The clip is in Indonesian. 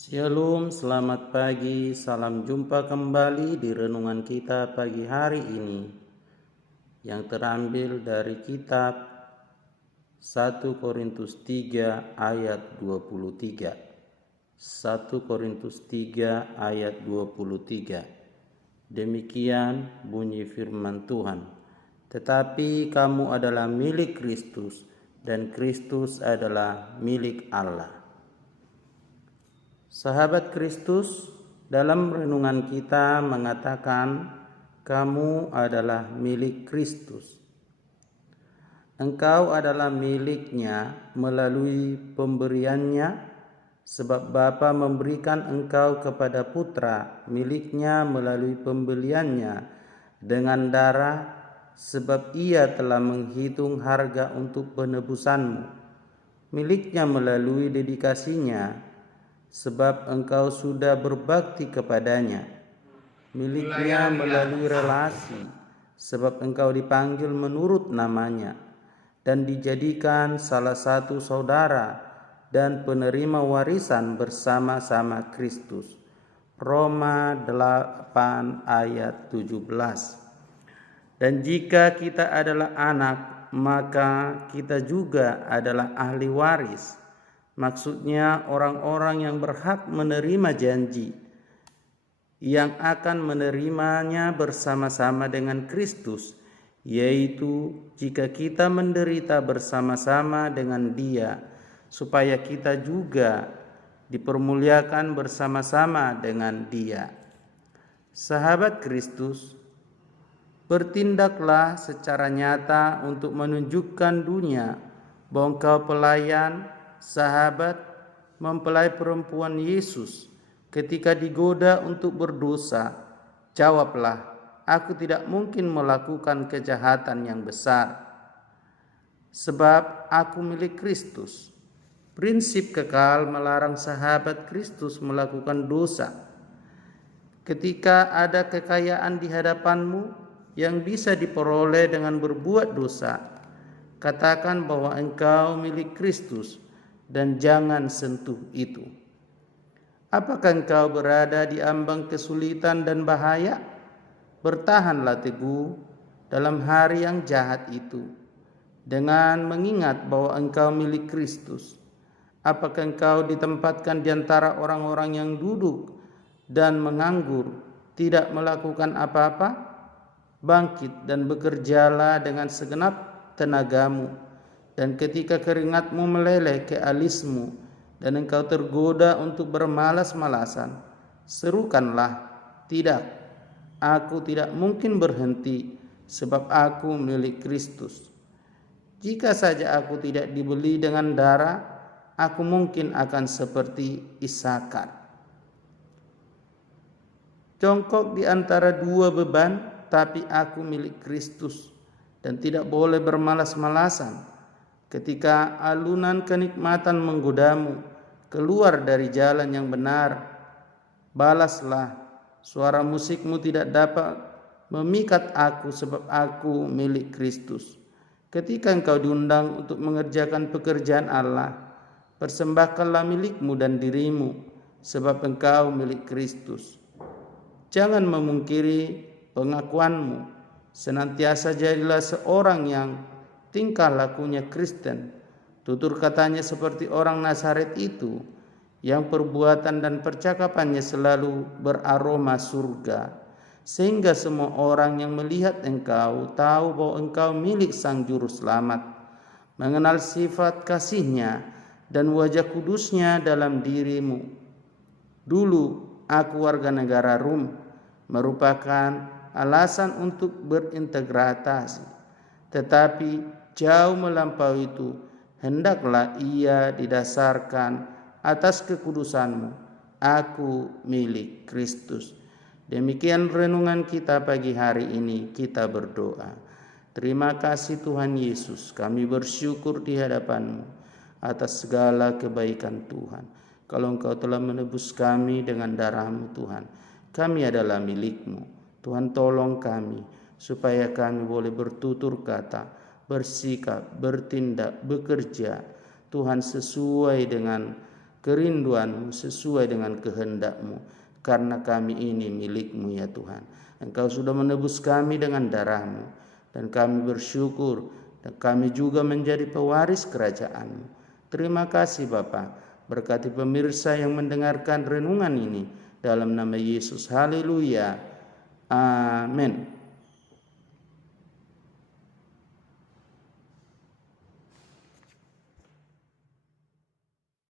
Shalom, selamat pagi, salam jumpa kembali di renungan kita pagi hari ini yang terambil dari kitab 1 Korintus 3 ayat 23. 1 Korintus 3 ayat 23. Demikian bunyi firman Tuhan. Tetapi kamu adalah milik Kristus dan Kristus adalah milik Allah. Sahabat Kristus, dalam renungan kita mengatakan kamu adalah milik Kristus. Engkau adalah miliknya melalui pemberiannya, sebab Bapa memberikan engkau kepada Putra, miliknya melalui pembeliannya dengan darah, sebab Ia telah menghitung harga untuk penebusanmu. Miliknya melalui dedikasinya, sebab engkau sudah berbakti kepadanya. Miliknya melalui relasi, sebab engkau dipanggil menurut namanya dan dijadikan salah satu saudara dan penerima warisan bersama-sama Kristus. Roma 8 ayat 17. Dan jika kita adalah anak, maka kita juga adalah ahli waris. Maksudnya orang-orang yang berhak menerima janji, yang akan menerimanya bersama-sama dengan Kristus, yaitu jika kita menderita bersama-sama dengan Dia, supaya kita juga dipermuliakan bersama-sama dengan Dia. Sahabat Kristus, bertindaklah secara nyata untuk menunjukkan dunia bahwa engkau pelayan, sahabat, mempelai perempuan Yesus. Ketika digoda untuk berdosa, jawablah, aku tidak mungkin melakukan kejahatan yang besar, sebab aku milik Kristus. Prinsip kekal melarang sahabat Kristus melakukan dosa. Ketika ada kekayaan di hadapanmu yang bisa diperoleh dengan berbuat dosa, katakan bahwa engkau milik Kristus dan jangan sentuh itu. Apakah engkau berada di ambang kesulitan dan bahaya? Bertahanlah teguh dalam hari yang jahat itu, dengan mengingat bahwa engkau milik Kristus. Apakah engkau ditempatkan di antara orang-orang yang duduk dan menganggur, tidak melakukan apa-apa? Bangkit dan bekerjalah dengan segenap tenagamu. Dan ketika keringatmu meleleh ke alismu dan engkau tergoda untuk bermalas-malasan, serukanlah, tidak, aku tidak mungkin berhenti, sebab aku milik Kristus. Jika saja aku tidak dibeli dengan darah, aku mungkin akan seperti Isakar, jongkok di antara dua beban, tapi aku milik Kristus dan tidak boleh bermalas-malasan. Ketika alunan kenikmatan menggodamu, keluar dari jalan yang benar. Balaslah, suara musikmu tidak dapat memikat aku, sebab aku milik Kristus. Ketika engkau diundang untuk mengerjakan pekerjaan Allah, persembahkanlah milikmu dan dirimu, sebab engkau milik Kristus. Jangan memungkiri pengakuanmu, senantiasa jadilah seorang yang tingkah lakunya Kristen, tutur katanya seperti orang Nazaret itu, yang perbuatan dan percakapannya selalu beraroma surga, sehingga semua orang yang melihat engkau tahu bahwa engkau milik Sang Juru Selamat, mengenal sifat kasih-Nya dan wajah kudusnya dalam dirimu. Dulu aku warga negara Rom, merupakan alasan untuk berintegritas, tetapi jauh melampaui itu, hendaklah ia didasarkan atas kekudusanmu. Aku milik Kristus. Demikian renungan kita pagi hari ini. Kita berdoa. Terima kasih Tuhan Yesus, kami bersyukur di hadapan-Mu atas segala kebaikan Tuhan. Kalau Engkau telah menebus kami dengan darah-Mu Tuhan, kami adalah milik-Mu. Tuhan, tolong kami supaya kami boleh bertutur kata, bersikap, bertindak, bekerja, Tuhan, sesuai dengan kerinduan-Mu sesuai dengan kehendak-Mu, karena kami ini milik-Mu ya Tuhan. Engkau sudah menebus kami dengan darah-Mu, dan kami bersyukur, dan kami juga menjadi pewaris kerajaan-Mu. Terima kasih Bapa, berkati pemirsa yang mendengarkan renungan ini, dalam nama Yesus, haleluya, amin.